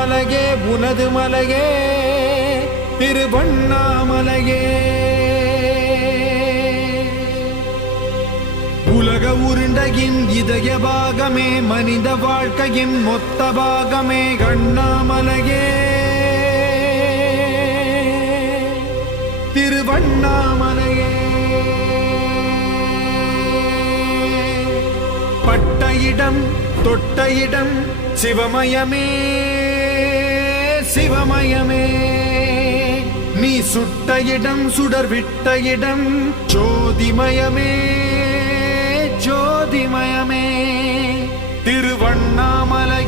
அண்ணாமலையே உனது மலையே திருவண்ணாமலையே. உலக உருண்டையின் இதய பாகமே மனித வாழ்க்கையின் மொத்த பாகமே அண்ணாமலையே திருவண்ணாமலையே. பட்ட இடம் தொட்ட இடம் சிவமயமே சிவமயமே. நீ சுட்ட இடம் சுடர் விட்ட இடம் ஜோதிமயமே ஜோதிமயமே. திருவண்ணாமலை